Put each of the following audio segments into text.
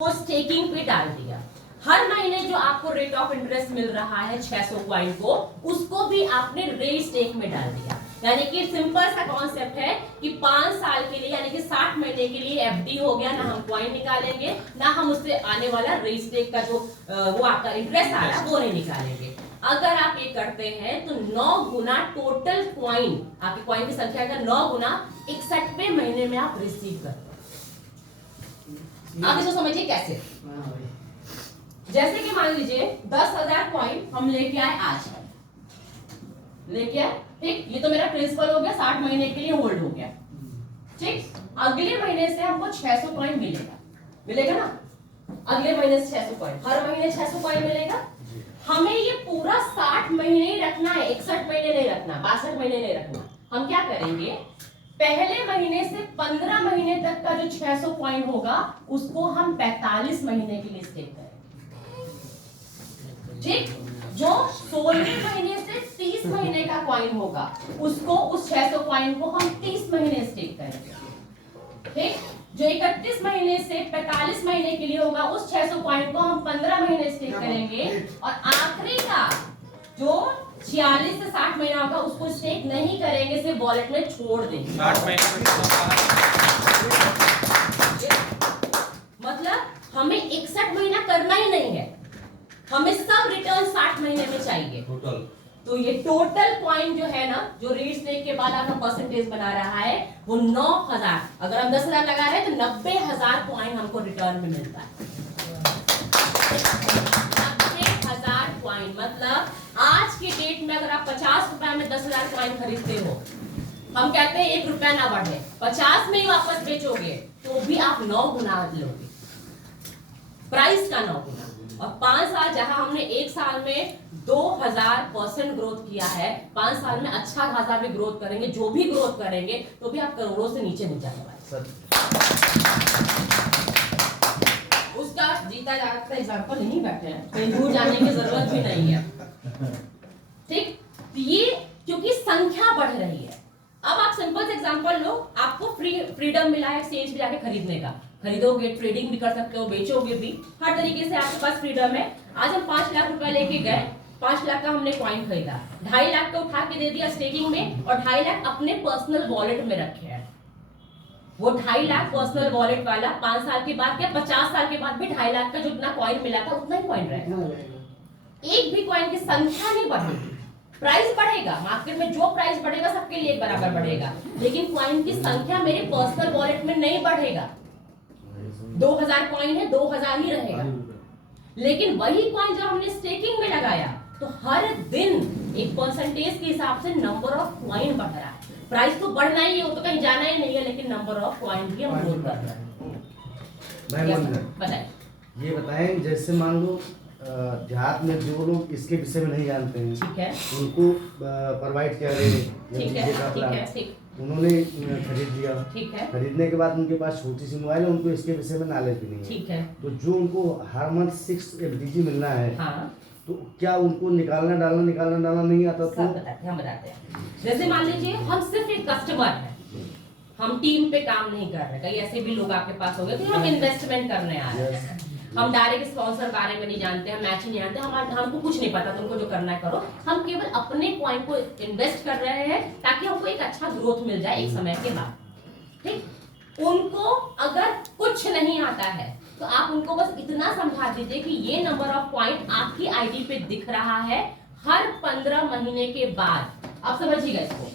वो स्टेकिंग पे डाल दिया। हर महीने जो आपको रेट ऑफ इंटरेस्ट मिल रहा है 600 कॉइन को, उसको भी आपने रे स्टेक में डाल दिया। यानी कि सिंपल सा कॉन्सेप्ट है कि 5 साल के लिए यानी कि 60 महीने के लिए एफडी हो गया, ना हम कॉइन निकालेंगे ना हम उससे आने वाला रे स्टेक का जो वो आपका इंटरेस्ट आ रहा है वो नहीं निकालेंगे। अगर आप ये करते हैं तो 9 गुना टोटल कॉइन, आपकी कॉइन की संख्या का 9 गुना 61वें महीने में आप रिसीव करते हैं। आप इसको समझिए कैसे। जैसे कि मान लीजिए 10,000 कॉइन हम लेके आए आज, लेके आए, ठीक, ये तो मेरा प्रिंसिपल हो गया, 60 महीने के लिए होल्ड हो गया, ठीक। अगले महीने से हमको 600 कॉइन मिलेगा, मिलेगा ना, अगले महीने से 600 कॉइन, हर महीने 600 कॉइन मिलेगा। हमें ये पूरा 60 महीने ही रखना है, 61 महीने नहीं रखना, 62 महीने नहीं रखना। हम क्या करेंगे, पहले महीने से 15 महीने तक का जो 600 कॉइन होगा उसको हम 45 महीने के लिए स्टेक करेंगे, ठीक। जो 16वें महीने से 30 महीने का कॉइन होगा उसको, उस 600 कॉइन को हम 30 महीने स्टेक करेंगे, ठीक। जो 31 महीने से 45 महीने के लिए होगा उस 600 कॉइन को हम 15 महीने स्टेक करेंगे, और आखिरी का जो 46 से 60 महीना होगा उसको स्टेक नहीं करेंगे, सिर्फ वॉलेट में छोड़ देंगे। 60 मतलब हमें 61 महीना करना ही नहीं है, हमें सब रिटर्न 60 महीने में चाहिए टोटल। तो ये टोटल कॉइन जो है ना, जो रेट स्टेक के बाद आपका परसेंटेज बना रहा है वो 9,000, अगर हम 10,000 लगा रहे हैं तो 90,000 कॉइन हमको रिटर्न में मिलता है। 90,000 कॉइन मतलब आज की डेट में अगर आप 50 रुपए में 10,000 कॉइन खरीदते हो, हम कहते हैं 1 रुपया ना बढ़े, 50 में ही वापस बेचोगे तो भी आप 9 गुना लोगे, प्राइस का 9 गुना। और 5 साल जहां हमने 1 साल में 2000% ग्रोथ किया है, 5 साल में अच्छा खासा भी ग्रोथ करेंगे, जो भी ग्रोथ करेंगे तो भी आप करोड़ों से नीचे नहीं जाने वाले। उसका जीता जागता एग्जांपल नहीं बैठे हैं, कहीं दूर जाने की जरूरत भी नहीं है, ठीक। ये क्योंकि संख्या बढ़ रही है। अब आप सिंपल से एग्जांपल लो, आपको फ्रीडम मिला है एक्सचेंज पे जाके खरीदने का, खरीदोगे, ट्रेडिंग भी कर सकते हो, बेचोगे भी, हर तरीके से आपके पास फ्रीडम है। आज हम 5 लाख रुपए लेके गए, 5 लाख का हमने कॉइन खरीदा, 2.5 लाख का उठा के दे दिया स्टेकिंग में, और 2.5 लाख अपने पर्सनल वॉलेट में रखे हैं। वो 2.5 लाख पर्सनल वॉलेट वाला 5 साल के बाद क्या 50 साल के बाद भी 2.5 लाख का जो इतना कॉइन मिला था उतना ही कॉइन रहेगा। एक भी कॉइन की संख्या नहीं बढ़ेगी, प्राइस बढ़ेगा, मार्केट में जो प्राइस बढ़ेगा सबके लिए एक बराबर बढ़ेगा, लेकिन कॉइन की संख्या मेरे पर्सनल वॉलेट में नहीं बढ़ेगा। 2000 कॉइन है, 2000 ही रहेगा। लेकिन वही कॉइन जब हमने स्टेकिंग में लगाया तो हर दिन एक परसेंटेज के हिसाब से नंबर ऑफ कॉइन बढ़ रहा है। प्राइस तो बढ़ना ही है, वो तो कहीं जाना ही नहीं है, लेकिन नंबर ऑफ कॉइन भी हम ग्रोथ कर रहे हैं। बताइए, ये बताएं, जैसे मान लो देहात में जो लोग इसके विषय में नहीं जानते हैं, ठीक है, उनको प्रोवाइड किया गया, ठीक है, ठीक है, ठीक, उन्होंने खरीद लिया, ठीक है, खरीदने के बाद उनके पास छोटी सी मोबाइल है, उनको इसके विषय में नॉलेज भी नहीं है, ठीक है, तो जो उनको हर मंथ 6 FDG मिलना है, हाँ, तो क्या उनको निकालना डालना नहीं आता? तो हम बताते हैं। जैसे मान लीजिए हम सिर्फ एक कस्टमर है, हम टीम पे काम नहीं कर रहे, कई ऐसे भी लोग आपके पास हो गए तो हम इन्वेस्टमेंट करने आ रहे हैं, हम डायरेक्ट स्पॉन्सर बारे में नहीं जानते, हम मैच नहीं जानते, हमको कुछ नहीं पता, तुमको जो करना है करो, हम केवल अपने कॉइन को इन्वेस्ट कर रहे हैं ताकि हमको एक अच्छा ग्रोथ मिल जाए एक समय के बाद, ठीक। उनको अगर कुछ नहीं आता है तो आप उनको बस इतना समझा दीजिए कि ये नंबर ऑफ पॉइंट आपकी आईडी पे दिख रहा है हर 15 महीने के बाद। आप समझिएगा इसको,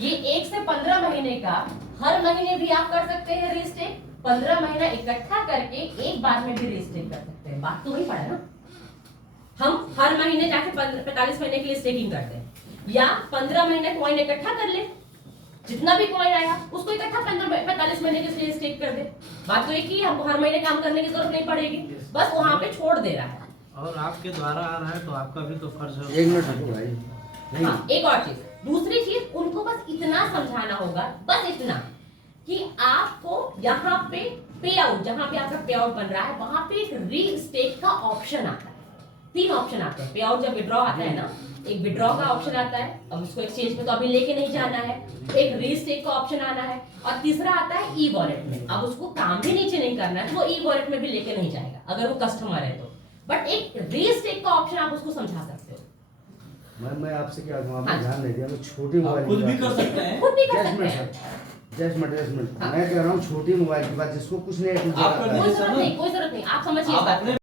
ये 1 से 15 महीने का हर महीने भी आप कर सकते हैं रीस्टेक, 15 महीना इकट्ठा करके एक बार में भी रीस्टेक कर सकते हैं। बात तो वही पड़ा ना, हम हर महीने जाके 45 महीने के लिए स्टेकिंग करते हैं, या 15 महीने कॉइन इकट्ठा कर ले, जितना भी कॉइन आया उसको इकट्ठा 45 महीने के लिए स्टेक कर दे। बात तो एक ही, हमको हर महीने काम करने की जरूरत नहीं पड़ेगी, बस वहां पे छोड़ दे रहा है। और आपके द्वारा आ रहा है तो आपका भी तो फर्ज है। एक मिनट रुको भाई। हाँ, एक और चीज, दूसरी चीज, उनको बस इतना समझाना होगा, बस इतना कि आपको यहाँ पे पे आउट, जहां पे आपका पे आउट बन रहा है वहां पे एक री स्टेक का ऑप्शन आता है। 3 ऑप्शन आते हैं। पे आउट जब विड्रॉ आता है ना, एक विड्रॉ का ऑप्शन आता है, अब उसको एक्सचेंज में तो अभी लेके नहीं जाना है, एक रीस्टेक का ऑप्शन आना है, और तीसरा आता है ई वॉलेट में। अब उसको काम भी नीचे नहीं करना है तो वो ई वॉलेट में भी लेके नहीं जाएगा अगर वो कस्टमर है तो। बट एक रीस्टेक का ऑप्शन आप उसको समझा सकते हो। मैं आपसे क्या कहूँ, आपने हाँ। ध्यान नहीं दिया। मैं छोटी मोबाइल खुद भी कर सकते हैं। खुद भी कर जस्ट सकते हैं। मिनट मैं कह रहा हूँ छोटी मोबाइल की बात, जिसको कुछ नहीं आप कर कोई जरूरत नहीं, कोई जरूरत नहीं, आप समझिए आप इस बात को। अपने